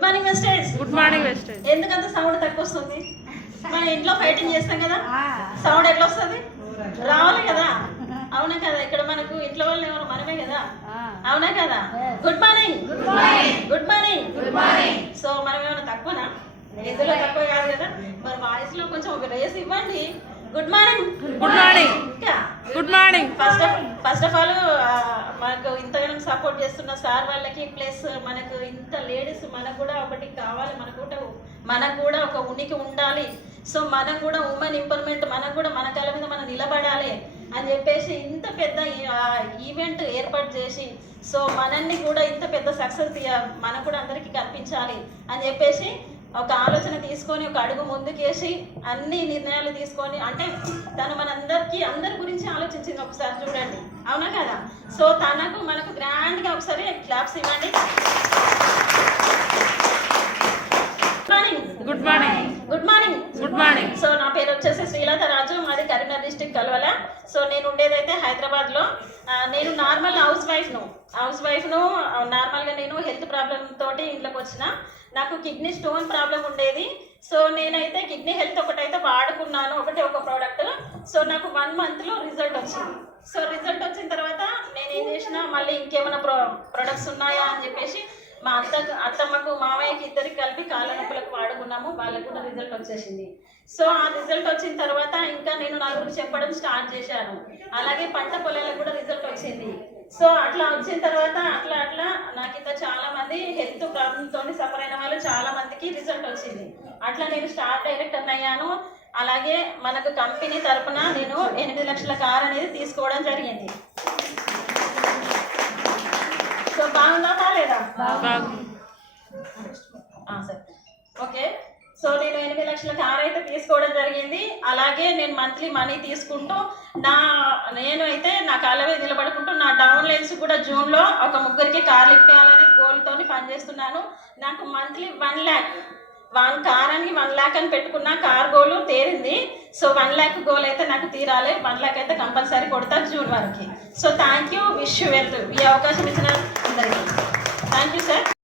Good morning వెస్టేజ్. Good morning వెస్టేజ్. ఎందుకంత సౌండ్ తక్కువ వస్తుంది? మన ఇంట్లో ఫైటింగ్ చేస్తాం కదా, సౌండ్ ఎట్లా వస్తుంది? రావాలి కదా, అవునా కదా? ఇక్కడ మనకు ఇంట్లో వాళ్ళు ఎవరు? మనమే కదా, అవునా కదా? Good morning, good morning, good morning, good morning. So మనం ఏమైనా తక్కువనా? ఎందులో తక్కువ కాదు కదా. మరి వాయిస్ లో కొంచెం ఒక రేస్ ఇవ్వండి. Good morning, good morning, good morning. First of all మనకు ఇంతగానో సపోర్ట్ చేస్తున్న సార్ వాళ్ళకి, ప్లస్ మనకు ఇంత లేడీస్ మనకు కూడా ఒకటి కావాలి, మనకు కూడా ఒక ఉనికి ఉండాలి. సో మనం కూడా ఉమెన్ ఎంపవర్మెంట్, మనకు కూడా మన కాళ్ళ మీద మనం నిలబడాలి అని చెప్పేసి ఇంత పెద్ద ఈవెంట్ ఏర్పాటు చేసి, సో మనల్ని కూడా ఇంత పెద్ద సక్సెస్ మనకు కూడా అందరికీ కనిపించాలి అని చెప్పేసి ఒక ఆలోచన తీసుకొని ఒక అడుగు ముందుకేసి అన్ని నిర్ణయాలు తీసుకొని, అంటే తను అందరి గురించి ఆలోచించింది. ఒకసారి చూడండి, అవునా కదా? సో తనకు మనకు గ్రాండ్గా ఒకసారి క్లాప్స్ ఇవ్వండి. Good morning, good morning, good morning. So నా పేరు వచ్చేసి శ్రీలత రాజు, మాది కరీంనగర్ డిస్ట్రిక్ట్ కల్వల. సో నేను ఉండేదైతే హైదరాబాద్లో. నేను నార్మల్ హౌస్ వైఫ్ను. నార్మల్గా నేను హెల్త్ ప్రాబ్లమ్ తోటి ఇంట్లోకి వచ్చిన. నాకు కిడ్నీ స్టోన్ ప్రాబ్లం ఉండేది. సో నేనైతే కిడ్నీ హెల్త్ ఒకటైతే వాడుకున్నాను, ఒక ప్రోడక్ట్. సో నాకు 1 monthలో రిజల్ట్ వచ్చింది. సో రిజల్ట్ వచ్చిన తర్వాత నేను ఏం చేసిన, మళ్ళీ ఇంకేమైనా ప్రొడక్ట్స్ ఉన్నాయా అని చెప్పేసి మా అత్తమ్మకు మామయ్యకి ఇద్దరికి కలిపి కాళ్ళ నొప్పులకు వాడుకున్నాము. వాళ్ళకు కూడా రిజల్ట్ వచ్చేసింది. సో ఆ రిజల్ట్ వచ్చిన తర్వాత ఇంకా నేను నలుగురికి చెప్పడం స్టార్ట్ చేశాను. అలాగే పంట పొలాలకు కూడా రిజల్ట్ వచ్చింది. సో అట్లా వచ్చిన తర్వాత అట్లా నాకు ఇంకా చాలా మంది హెల్త్ ప్రాబ్లంతో సఫర్ అయిన వాళ్ళు చాలా మందికి రిజల్ట్ వచ్చింది. అట్లా నేను స్టార్ డైరెక్టర్ అయ్యాను. అలాగే మనకు కంపెనీ తరఫున నేను 8 లక్షల కార్ అనేది తీసుకోవడం జరిగింది. సో బాగుందా లేదా? Sir okay. సో నేను 8 లక్షల కార్ అయితే తీసుకోవడం జరిగింది. అలాగే నేను మంత్లీ మనీ తీసుకుంటూ నేను అయితే నా కాళ్ళ మీద నిలబడుకుంటూ నా డౌన్ లైన్స్ కూడా జూన్లో ఒక 3 కార్లు ఇప్పించాలనే గోల్తో పనిచేస్తున్నాను. నాకు మంత్లీ 1 lakh, కార్ అని 1 lakh అని పెట్టుకున్న కార్ గోల్ తేరింది. సో 1 lakh గోల్ అయితే నాకు తీరాలి. 1 lakh అయితే కంపల్సరీ కొడతారు జూన్ వరకు. So thank you, wish you well. ఈ అవకాశం ఇచ్చిన అందరికీ థ్యాంక్ యూ సార్.